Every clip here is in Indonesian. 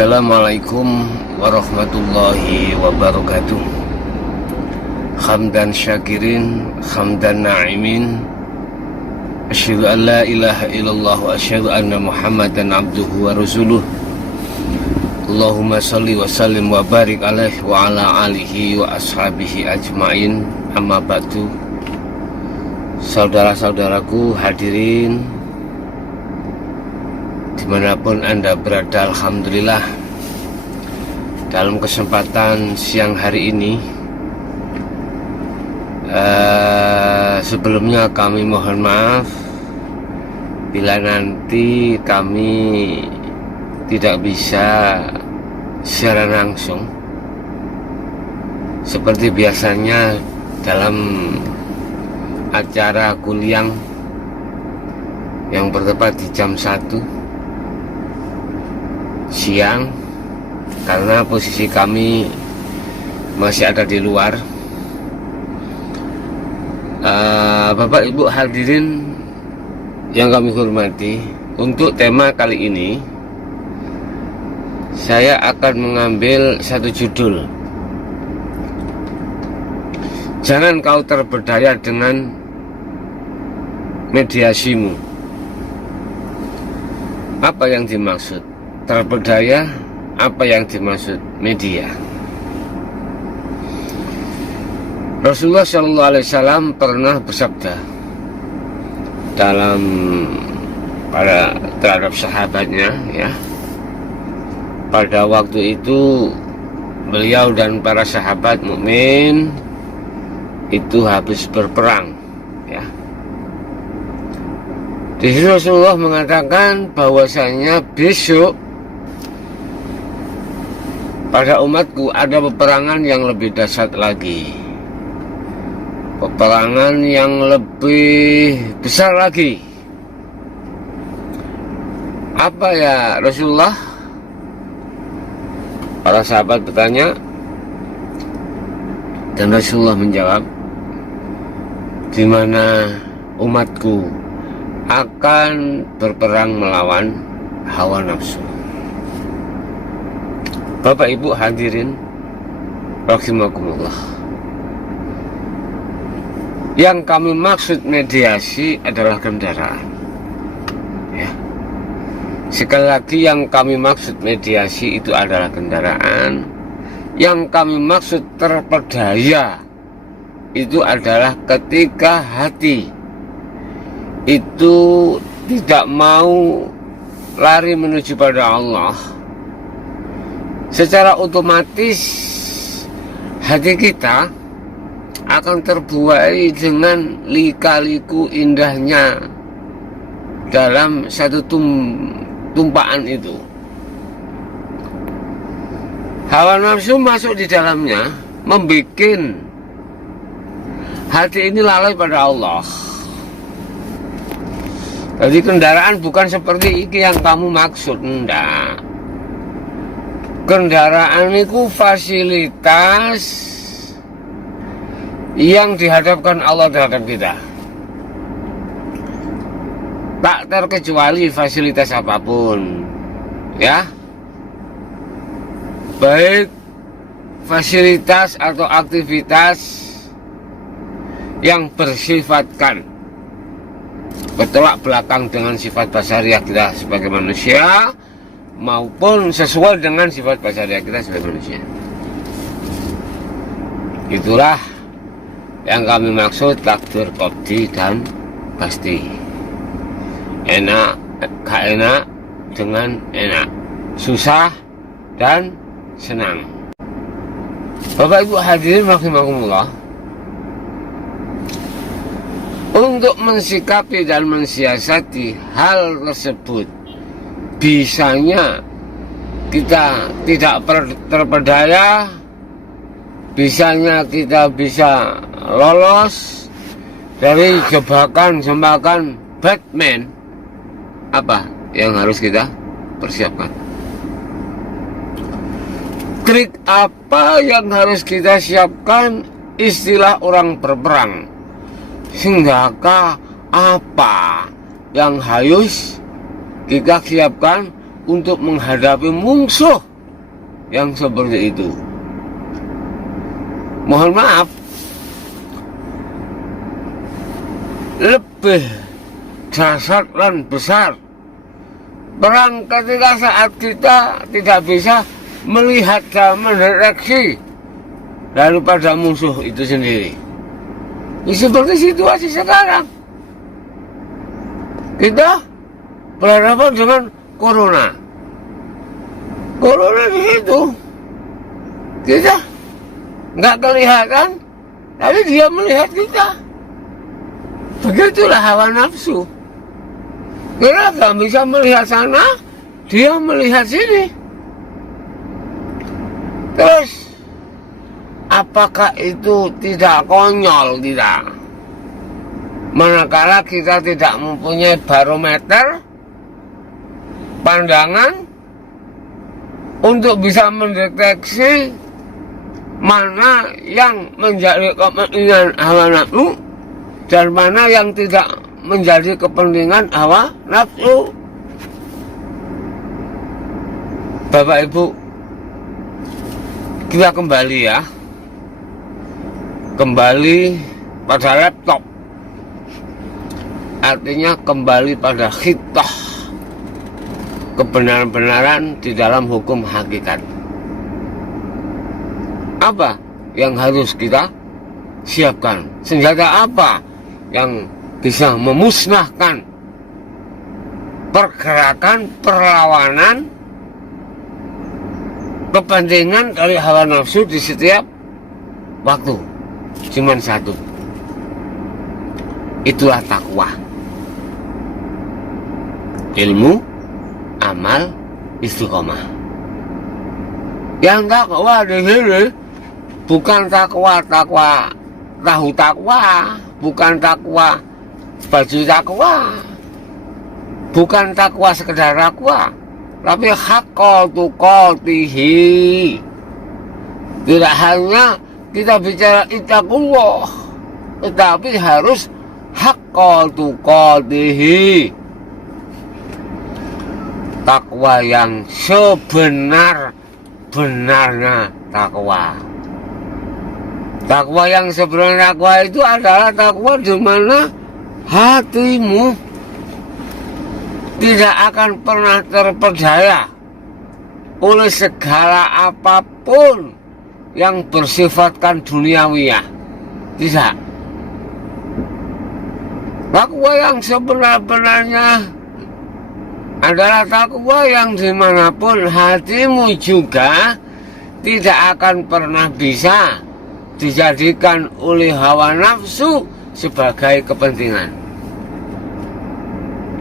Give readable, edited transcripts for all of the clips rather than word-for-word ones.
Assalamualaikum warahmatullahi wabarakatuh. Hamdan syakirin, hamdan na'imin. Asyhadu an la ilaha illallah wa asyhadu anna Muhammadan abduhu wa rasuluh. Allahumma salli wa sallim wa barik alaihi wa ala alihi wa ashabihi ajmain. Amma ba'du. Saudara-saudaraku hadirin dimanapun Anda berada, alhamdulillah, dalam kesempatan siang hari ini sebelumnya kami mohon maaf bila nanti kami tidak bisa secara langsung seperti biasanya dalam acara kuliah yang bertepat di jam 1 siang, karena posisi kami masih ada di luar. Bapak Ibu hadirin yang kami hormati, untuk tema kali ini saya akan mengambil satu judul: jangan kau terperdaya dengan mediasimu. Apa yang dimaksud terperdaya? Apa yang dimaksud media? Rasulullah SAW pernah bersabda terhadap sahabatnya, ya. Pada waktu itu beliau dan para sahabat mukmin itu habis berperang, ya. Di sini Rasulullah mengatakan bahwasanya besok pada umatku ada peperangan yang lebih dahsyat lagi, peperangan yang lebih besar lagi. Apa ya Rasulullah? Para sahabat bertanya, dan Rasulullah menjawab, di mana umatku akan berperang melawan hawa nafsu. Bapak Ibu hadirin rahimakumullah, yang kami maksud mediasi adalah kendaraan, ya. Sekali lagi, yang kami maksud mediasi itu adalah kendaraan. Yang kami maksud terperdaya itu adalah ketika hati itu tidak mau lari menuju pada Allah, secara otomatis hati kita akan terbuai dengan lika-liku indahnya dalam satu tumpaan itu. Hawa nafsu masuk di dalamnya, membuat hati ini lalai pada Allah. Jadi kendaraan bukan seperti ini yang kamu maksud, enggak. Kendaraan itu fasilitas yang dihadapkan Allah terhadap kita, tak terkecuali fasilitas apapun, ya, baik fasilitas atau aktivitas yang bersifatkan bertolak belakang dengan sifat basariah kita sebagai manusia, maupun sesuai dengan sifat basariah kita sebagai manusia. Itulah yang kami maksud takdir qadhi dan pasti. Enak, gak enak dengan enak, susah dan senang. Bapak Ibu hadirin rahimakumullah, untuk mensikapi dan mensiasati hal tersebut, bisanya kita tidak terperdaya, bisanya kita bisa lolos dari jebakan Batman. Apa yang harus kita persiapkan? Trik apa yang harus kita siapkan? Istilah orang berperang. Senjata apa yang harus kita siapkan untuk menghadapi musuh yang seperti itu. Mohon maaf, lebih dasar dan besar perang ketika saat kita tidak bisa melihat dan mendeteksi daripada musuh itu sendiri. Seperti situasi sekarang, kita berhadapan dengan corona. Corona di situ, kita nggak kelihatan, tapi dia melihat kita. Begitulah hawa nafsu. Kita nggak bisa melihat sana, dia melihat sini. Terus, apakah itu tidak konyol? Tidak. Manakala kita tidak mempunyai barometer pandangan untuk bisa mendeteksi mana yang menjadi kepentingan hawa nafsu dan mana yang tidak menjadi kepentingan hawa nafsu. Bapak Ibu, kita kembali ya, kembali pada laptop, artinya kembali pada khitah, kebenaran-benaran di dalam hukum hakikat. Apa yang harus kita siapkan? Senjata apa yang bisa memusnahkan pergerakan, perlawanan, kepentingan dari hawa nafsu di setiap waktu? Cuman satu, itulah takwa. Ilmu, amal, istiqomah. Yang takwa di sini bukan takwa tahu takwa, bukan takwa baju takwa, bukan takwa sekedar takwa, tapi haqqatu qatihi. Tidak hanya kita bicara ittaqullah, tetapi harus haqqatu qatihi, takwa yang sebenar-benarnya takwa. Takwa yang sebenarnya takwa itu adalah takwa di mana hatimu tidak akan pernah terpedaya oleh segala apapun yang bersifatkan duniawiyah. Tidak. Takwa yang sebenar-benarnya adalah takwa yang dimanapun hatimu juga tidak akan pernah bisa dijadikan oleh hawa nafsu sebagai kepentingan.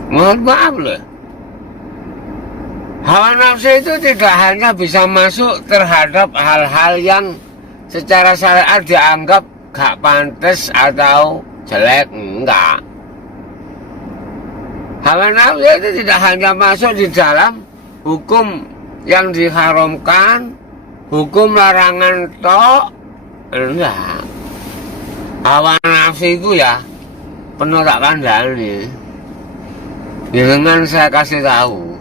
Mohon maaf loh, hawa nafsu itu tidak hanya bisa masuk terhadap hal-hal yang secara syariat dianggap gak pantas atau jelek, enggak. Hawa nafsu itu tidak hanya masuk di dalam hukum yang diharamkan, hukum larangan tok, enggak. Hawa nafsu itu ya penuh tak kandani. Dengan saya kasih tahu,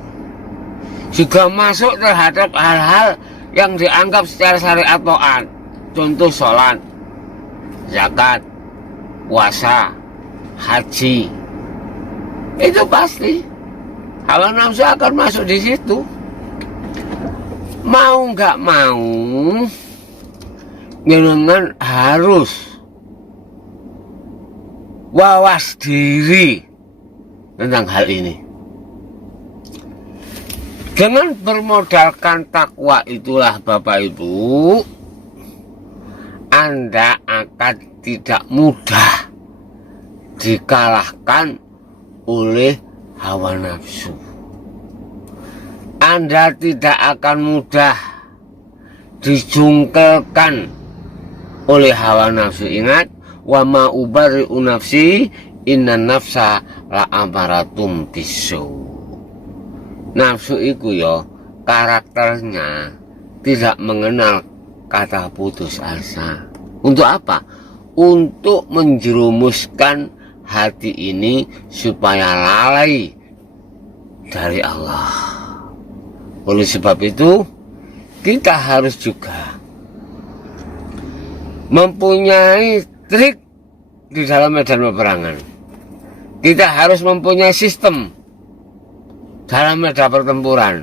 juga masuk terhadap hal-hal yang dianggap secara syariat taat. Contoh sholat, zakat, puasa, haji. Itu pasti hawa nafsu akan masuk di situ. Mau nggak mau, jenengan harus wawas diri tentang hal ini. Dengan bermodalkan takwa itulah Bapak Ibu, Anda akan tidak mudah dikalahkan oleh hawa nafsu. Anda tidak akan mudah dijungkelkan oleh hawa nafsu. Ingat, wa ma ubari'u nafsi inna nafsa la amaratum bisu. Nafsu itu ya karakternya tidak mengenal kata putus asa. Untuk apa? Untuk menjerumuskan hati ini supaya lalai dari Allah. Oleh sebab itu, kita harus juga mempunyai trik di dalam medan peperangan. Kita harus mempunyai sistem dalam medan pertempuran.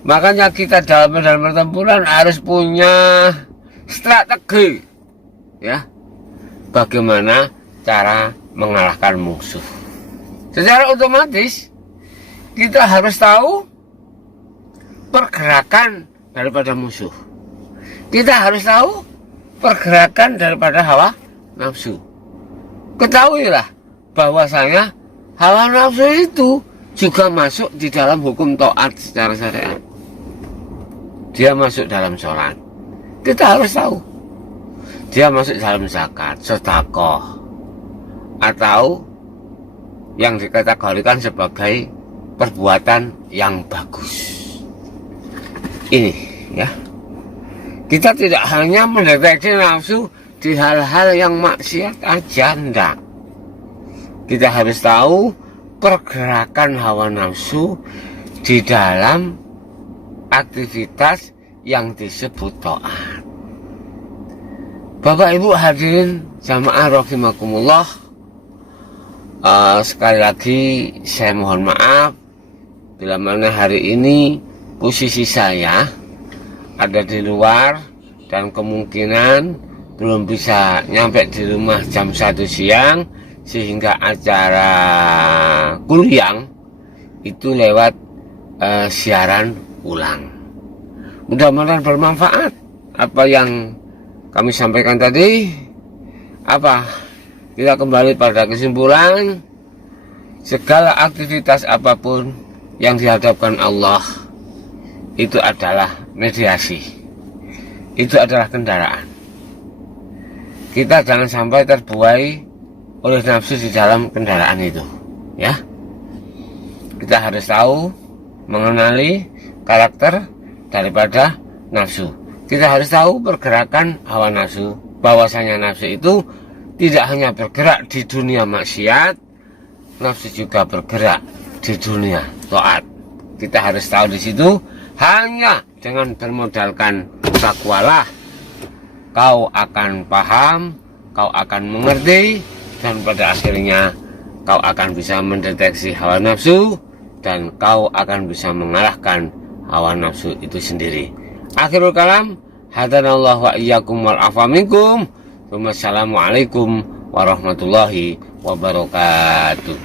Makanya kita dalam medan pertempuran harus punya strategi, ya, bagaimana cara mengalahkan musuh. Secara otomatis kita harus tahu pergerakan daripada musuh. Kita harus tahu pergerakan daripada hawa nafsu. Ketahuilah bahwasanya hawa nafsu itu juga masuk di dalam hukum taat secara syariat. Dia masuk dalam sholat, kita harus tahu. Dia masuk dalam zakat, sedekah, atau yang dikategorikan sebagai perbuatan yang bagus. Ini, ya, kita tidak hanya mendeteksi nafsu di hal-hal yang maksiat aja, enggak. Kita harus tahu pergerakan hawa nafsu di dalam aktivitas yang disebut taat. Bapak Ibu hadirin jamaah rahimakumullah, sekali lagi saya mohon maaf bila mana hari ini posisi saya ada di luar dan kemungkinan belum bisa nyampe di rumah jam 1 siang, sehingga acara kuliah itu lewat siaran ulang. Mudah-mudahan bermanfaat apa yang kami sampaikan tadi. Kita kembali pada kesimpulan, segala aktivitas apapun yang dihadapkan Allah itu adalah mediasi, itu adalah kendaraan. Kita jangan sampai terbuai oleh nafsu di dalam kendaraan itu, ya. Kita harus tahu mengenali karakter daripada nafsu. Kita harus tahu pergerakan hawa nafsu, bahwasanya nafsu itu tidak hanya bergerak di dunia maksiat, nafsu juga bergerak di dunia taat. Kita harus tahu di situ. Hanya dengan bermodalkan takwalah kau akan paham, kau akan mengerti, dan pada akhirnya kau akan bisa mendeteksi hawa nafsu, dan kau akan bisa mengalahkan hawa nafsu itu sendiri. Akhirul kalam, hadanallahu wa iyyakum wal afa minkum. Wassalamualaikum warahmatullahi wabarakatuh.